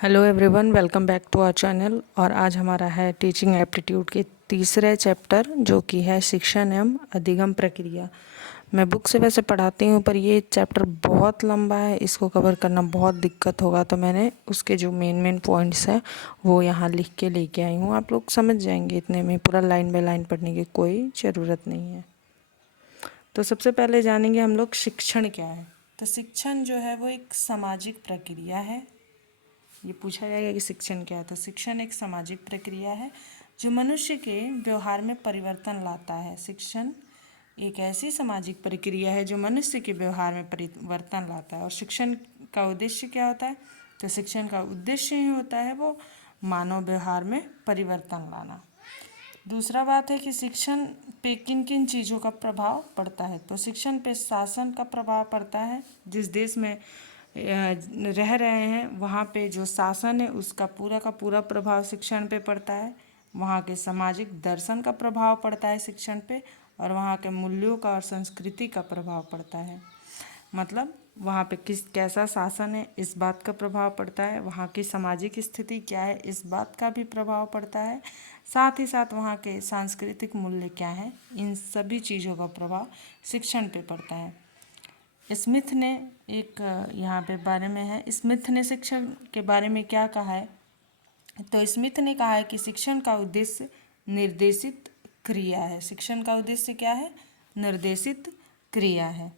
Hello everyone, welcome back to our channel. और आज हमारा है टीचिंग एप्टीट्यूड के तीसरे चैप्टर जो कि है शिक्षण एवं अधिगम प्रक्रिया। मैं बुक से वैसे पढ़ाती हूँ पर ये चैप्टर बहुत लंबा है, इसको कवर करना बहुत दिक्कत होगा, तो मैंने उसके जो मेन पॉइंट्स हैं वो यहाँ लिख के लेके आई हूँ। आप लोग समझ जाएंगे, इतने में पूरा लाइन बाय लाइन पढ़ने की कोई ज़रूरत नहीं है। तो सबसे पहले जानेंगे हम लोग शिक्षण क्या है। तो शिक्षण जो है वो एक सामाजिक प्रक्रिया है। ये पूछा जाएगा कि शिक्षण क्या है, तो शिक्षण एक सामाजिक प्रक्रिया है जो मनुष्य के व्यवहार में परिवर्तन लाता है। शिक्षण एक ऐसी सामाजिक प्रक्रिया है जो मनुष्य के व्यवहार में परिवर्तन लाता है। और शिक्षण का उद्देश्य क्या होता है? तो शिक्षण का उद्देश्य ही होता है वो मानव व्यवहार में परिवर्तन लाना। दूसरा बात है कि शिक्षण पे किन किन चीज़ों का प्रभाव पड़ता है। तो शिक्षण पे शासन का प्रभाव पड़ता है। जिस देश में रह रहे हैं वहाँ पे जो शासन है उसका पूरा का पूरा प्रभाव शिक्षण पे पड़ता है। वहाँ के सामाजिक दर्शन का प्रभाव पड़ता है शिक्षण पे, और वहाँ के मूल्यों का और संस्कृति का प्रभाव पड़ता है। मतलब वहाँ पे कैसा शासन है इस बात का प्रभाव पड़ता है, वहाँ की सामाजिक स्थिति क्या है इस बात का भी प्रभाव पड़ता है, साथ ही साथ वहाँ के सांस्कृतिक मूल्य क्या हैं, इन सभी चीज़ों का प्रभाव शिक्षण पे पड़ता है। स्मिथ ने एक यहाँ पे बारे में है, स्मिथ ने शिक्षण के बारे में क्या कहा है। तो स्मिथ ने कहा है कि शिक्षण का उद्देश्य निर्देशित क्रिया है। शिक्षण का उद्देश्य क्या है? निर्देशित क्रिया है।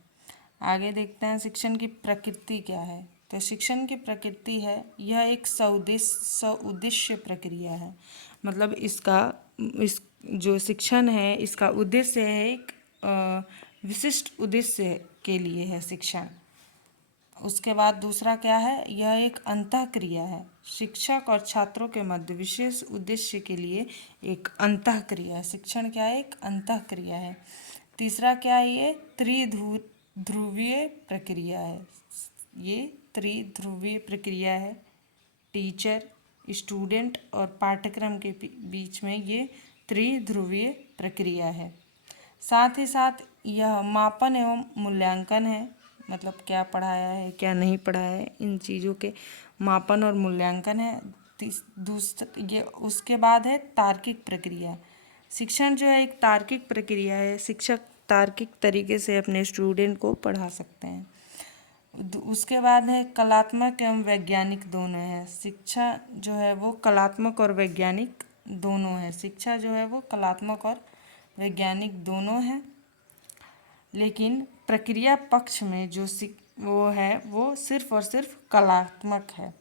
आगे देखते हैं शिक्षण की प्रकृति क्या है। तो शिक्षण की प्रकृति है यह एक सउद्देश्य प्रक्रिया है। मतलब इस जो शिक्षण है इसका उद्देश्य है एक विशिष्ट उद्देश्य के लिए है शिक्षण। उसके बाद दूसरा क्या है? यह एक अंतःक्रिया है। शिक्षक और छात्रों के मध्य विशेष उद्देश्य के लिए एक अंतःक्रिया है। शिक्षण क्या है? एक अंतःक्रिया है। तीसरा क्या है? ये त्रिध्रुवीय प्रक्रिया है। ये त्रिध्रुवीय प्रक्रिया है। टीचर, स्टूडेंट और पाठ्यक्रम के बीच में ये त्रिध्रुवीय प्रक्रिया है। साथ ही साथ यह मापन एवं मूल्यांकन है। मतलब क्या पढ़ाया है क्या नहीं पढ़ाया है इन चीज़ों के मापन और मूल्यांकन है। ये उसके बाद है तार्किक प्रक्रिया। शिक्षण जो है एक तार्किक प्रक्रिया है। शिक्षक तार्किक तरीके से अपने स्टूडेंट को पढ़ा सकते हैं। उसके बाद है कलात्मक एवं वैज्ञानिक दोनों है। शिक्षा जो है वो कलात्मक और वैज्ञानिक दोनों है। शिक्षा जो है वो कलात्मक और वैज्ञानिक दोनों है, लेकिन प्रक्रिया पक्ष में जो वो है वो सिर्फ और सिर्फ कलात्मक है।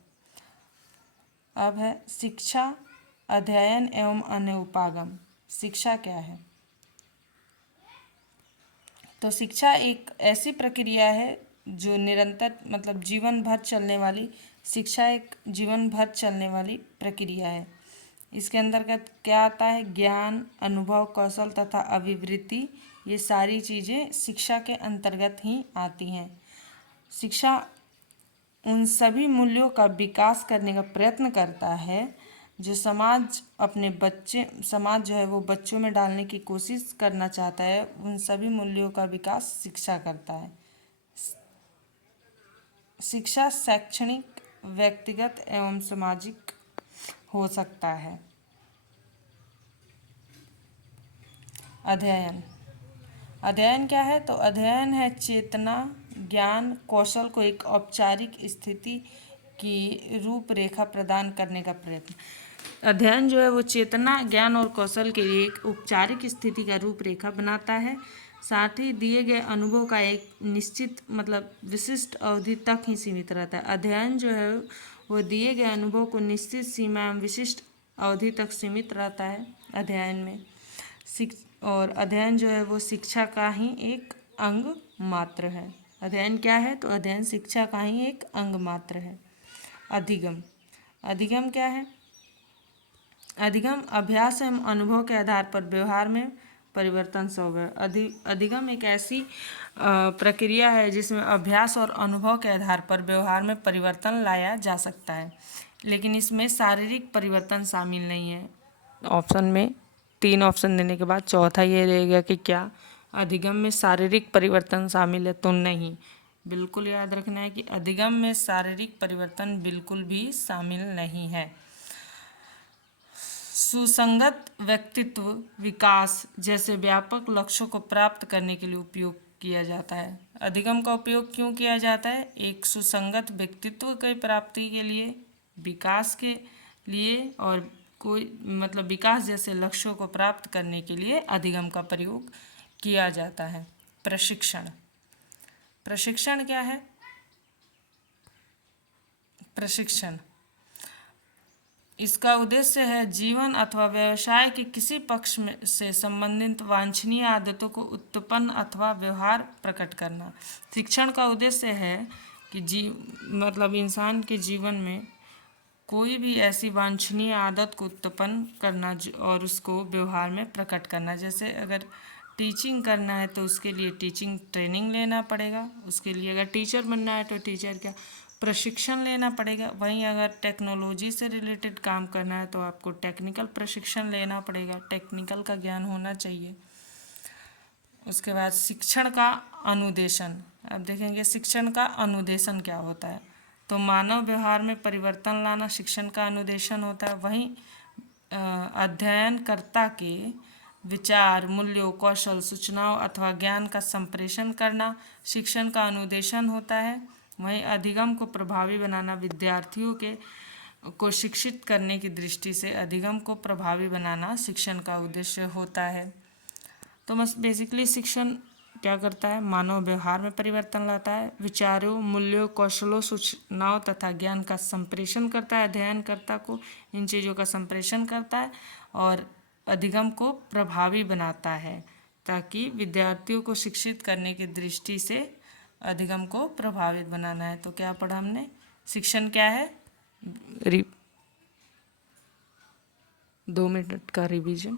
अब है शिक्षा, अध्ययन एवं अनुपागम। शिक्षा क्या है? तो शिक्षा एक ऐसी प्रक्रिया है जो निरंतर मतलब जीवन भर चलने वाली, शिक्षा एक जीवन भर चलने वाली प्रक्रिया है। इसके अंतर्गत क्या आता है? ज्ञान, अनुभव, कौशल तथा अभिवृत्ति, ये सारी चीज़ें शिक्षा के अंतर्गत ही आती हैं। शिक्षा उन सभी मूल्यों का विकास करने का प्रयत्न करता है जो समाज जो है वो बच्चों में डालने की कोशिश करना चाहता है। उन सभी मूल्यों का विकास शिक्षा करता है। शिक्षा शैक्षणिक, व्यक्तिगत एवं सामाजिक हो सकता है। अध्ययन, अध्ययन क्या है? तो अध्ययन है चेतना, ज्ञान, कौशल को एक औपचारिक स्थिति की रूपरेखा प्रदान करने का प्रयत्न। अध्ययन जो है वो चेतना, ज्ञान और कौशल के लिए एक औपचारिक स्थिति का रूपरेखा बनाता है। साथ ही दिए गए अनुभव का एक निश्चित मतलब विशिष्ट अवधि तक ही सीमित रहता है। अध्ययन जो है वो दिए गए अनुभव को निश्चित सीमा एवं विशिष्ट अवधि तक सीमित रहता है अध्ययन में। और अध्ययन जो है वो शिक्षा का ही एक अंग मात्र है। अध्ययन क्या है? तो अध्ययन शिक्षा का ही एक अंग मात्र है। अधिगम, अधिगम क्या है? अधिगम अभ्यास एवं अनुभव के आधार पर व्यवहार में परिवर्तन स्वभाव। अधिगम एक ऐसी प्रक्रिया है जिसमें अभ्यास और अनुभव के आधार पर व्यवहार में परिवर्तन लाया जा सकता है, लेकिन इसमें शारीरिक परिवर्तन शामिल नहीं है। ऑप्शन में 3 ऑप्शन देने के बाद चौथा ये रहेगा कि क्या अधिगम में शारीरिक परिवर्तन शामिल है? तो नहीं, बिल्कुल याद रखना है कि अधिगम में शारीरिक परिवर्तन बिल्कुल भी शामिल नहीं है। सुसंगत व्यक्तित्व विकास जैसे व्यापक लक्ष्यों को प्राप्त करने के लिए उपयोग किया जाता है। अधिगम का उपयोग क्यों किया जाता है? एक सुसंगत व्यक्तित्व की प्राप्ति के लिए, विकास के लिए और कोई मतलब विकास जैसे लक्ष्यों को प्राप्त करने के लिए अधिगम का प्रयोग किया जाता है। प्रशिक्षण, प्रशिक्षण क्या है? प्रशिक्षण इसका उद्देश्य है जीवन अथवा व्यवसाय के किसी पक्ष में से संबंधित वांछनीय आदतों को उत्पन्न अथवा व्यवहार प्रकट करना। शिक्षण का उद्देश्य है कि मतलब इंसान के जीवन में कोई भी ऐसी वांछनीय आदत को उत्पन्न करना और उसको व्यवहार में प्रकट करना। जैसे अगर टीचिंग करना है तो उसके लिए टीचिंग ट्रेनिंग लेना पड़ेगा, उसके लिए अगर टीचर बनना है तो टीचर का प्रशिक्षण लेना पड़ेगा। वहीं अगर टेक्नोलॉजी से रिलेटेड काम करना है तो आपको टेक्निकल प्रशिक्षण लेना पड़ेगा, टेक्निकल का ज्ञान होना चाहिए। उसके बाद शिक्षण का अनुदेशन। अब देखेंगे शिक्षण का अनुदेशन क्या होता है। तो मानव व्यवहार में परिवर्तन लाना शिक्षण का अनुदेशन होता है। वहीं अध्ययनकर्ता के विचार, मूल्यों, कौशल, सूचनाओं अथवा ज्ञान का संप्रेषण करना शिक्षण का अनुदेशन होता है। वहीं अधिगम को प्रभावी बनाना विद्यार्थियों को शिक्षित करने की दृष्टि से अधिगम को प्रभावी बनाना शिक्षण का उद्देश्य होता है। तो बस बेसिकली शिक्षण क्या करता है? मानव व्यवहार में परिवर्तन लाता है, विचारों, मूल्यों, कौशलों, सूचनाओं तथा ज्ञान का संप्रेषण करता है, अध्ययनकर्ता को इन चीज़ों का संप्रेषण करता है और अधिगम को प्रभावी बनाता है ताकि विद्यार्थियों को शिक्षित करने की दृष्टि से अधिगम को प्रभावित बनाना है। तो क्या पढ़ा हमने? शिक्षण क्या है? 2 मिनट का रिवीजन।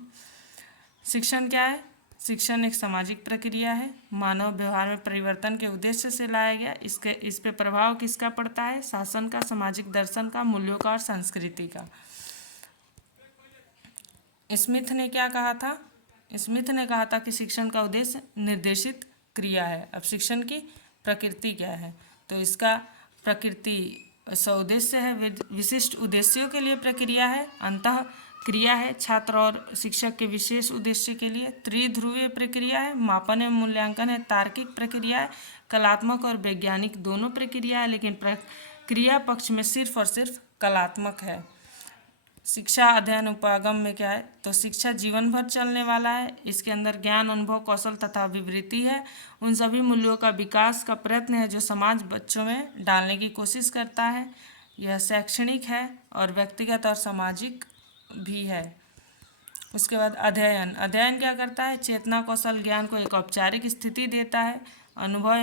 शिक्षण क्या है? शिक्षण एक सामाजिक प्रक्रिया है, मानव व्यवहार में परिवर्तन के उद्देश्य से लाया गया। इस पे प्रभाव किसका पड़ता है? शासन का, सामाजिक दर्शन का, मूल्यों का और संस्कृति का। स्मिथ ने क्या कहा था? स्मिथ ने कहा था कि शिक्षण का उद्देश्य निर्देशित क्रिया है। अब शिक्षण की प्रकृति क्या है? तो इसका प्रकृति सउद्देश्य है, विशिष्ट उद्देश्यों के लिए प्रक्रिया है, अंतः क्रिया है, छात्र और शिक्षक के विशेष उद्देश्य के लिए, त्रिध्रुवीय प्रक्रिया है, मापन एवं मूल्यांकन है, तार्किक प्रक्रिया है, कलात्मक और वैज्ञानिक दोनों प्रक्रिया है, लेकिन प्रक्रिया पक्ष में सिर्फ और सिर्फ कलात्मक है। शिक्षा अध्ययन उपागम में क्या है? तो शिक्षा जीवन भर चलने वाला है। इसके अंदर ज्ञान, अनुभव, कौशल तथा विवृत्ति है। उन सभी मूल्यों का विकास का प्रयत्न है जो समाज बच्चों में डालने की कोशिश करता है। यह शैक्षणिक है और व्यक्तिगत और सामाजिक भी है। उसके बाद अध्ययन। अध्ययन क्या करता है? चेतना, कौशल, ज्ञान को एक औपचारिक स्थिति देता है। अनुभव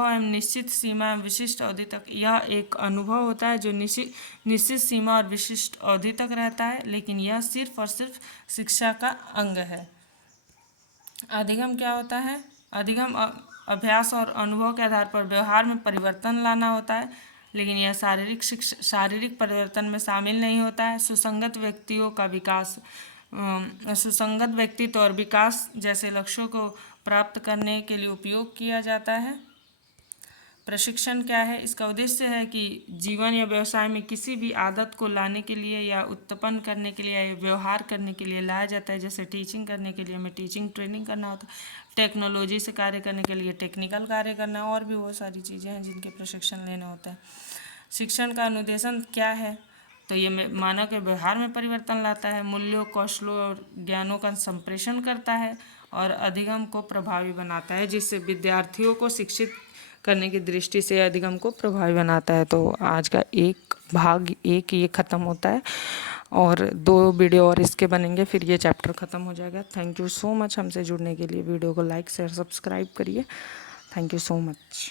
एवं निश्चित सीमा एवं विशिष्ट अवधि तक। यह एक अनुभव होता है जो निश्चित सीमा और विशिष्ट अवधि तक रहता है, लेकिन यह सिर्फ और सिर्फ शिक्षा का अंग है। अधिगम क्या होता है? अधिगम अभ्यास और अनुभव के आधार पर व्यवहार में परिवर्तन लाना होता है, लेकिन यह शारीरिक परिवर्तन में शामिल नहीं होता है। सुसंगत व्यक्तियों का विकास, सुसंगत व्यक्तित्व और विकास जैसे लक्ष्यों को प्राप्त करने के लिए उपयोग किया जाता है। प्रशिक्षण क्या है? इसका उद्देश्य है कि जीवन या व्यवसाय में किसी भी आदत को लाने के लिए या उत्पन्न करने के लिए या व्यवहार करने के लिए लाया जाता है। जैसे टीचिंग करने के लिए हमें टीचिंग ट्रेनिंग करना होता है, टेक्नोलॉजी से कार्य करने के लिए टेक्निकल कार्य करना, और भी बहुत सारी चीज़ें हैं जिनके प्रशिक्षण लेने होते हैं। शिक्षण का अनुदेशन क्या है? तो ये मानव के व्यवहार में परिवर्तन लाता है, मूल्यों, कौशलों और ज्ञानों का संप्रेषण करता है और अधिगम को प्रभावी बनाता है, जिससे विद्यार्थियों को शिक्षित करने की दृष्टि से अधिगम को प्रभावी बनाता है। तो आज का भाग एक ये ख़त्म होता है और 2 वीडियो और इसके बनेंगे, फिर ये चैप्टर ख़त्म हो जाएगा। थैंक यू सो मच हमसे जुड़ने के लिए। वीडियो को लाइक शेयर सब्सक्राइब करिए। Thank you so much.